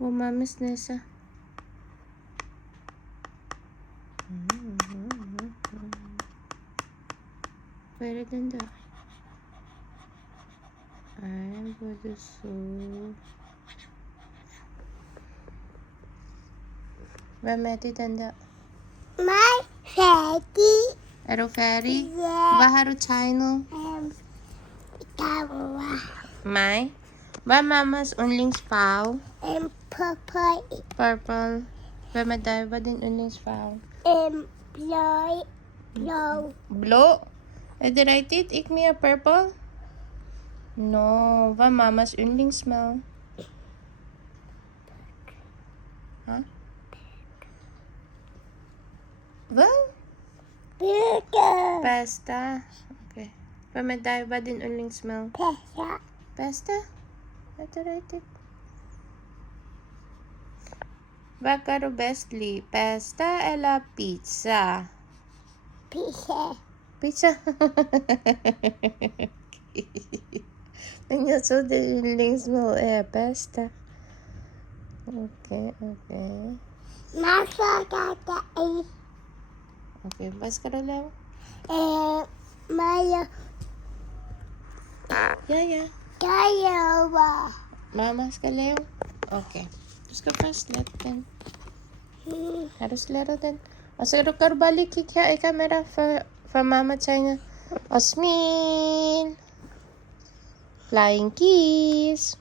Wo Mamis Nessa. Very tender. I'm going to Vem är det den där? My fatty. Är du färdig? Yeah. Vad har du tegnat? Kawa. Mig? Hvad er mammas yndlingsfarve? Purple. Purple. Hvem er dig? Hvad er din yndlingsfarve? Blå. Blå? Er det rigtigt? Ikke mere purple? No. Hvad er mammas yndlingsmad? Huh? Hvad? Burger. Pasta. Okay. Hvem er dig? Hvad er din yndlingsmad? Pizza. Pasta? Er det rigtigt? Hvad kan du bedst lide? Pasta eller pizza? Pizza. Pizza? Men jeg så det yndlingsmål er pasta. Okay. Okay, hvad skal du lave? Mayo. Ja. Kawa. Mamma skal lave? Okay. Du skal først slette den. Har du slettet den? Og så kan du bare lige kigge her i kamera, for mamma tegner. Og smil. Flying kiss.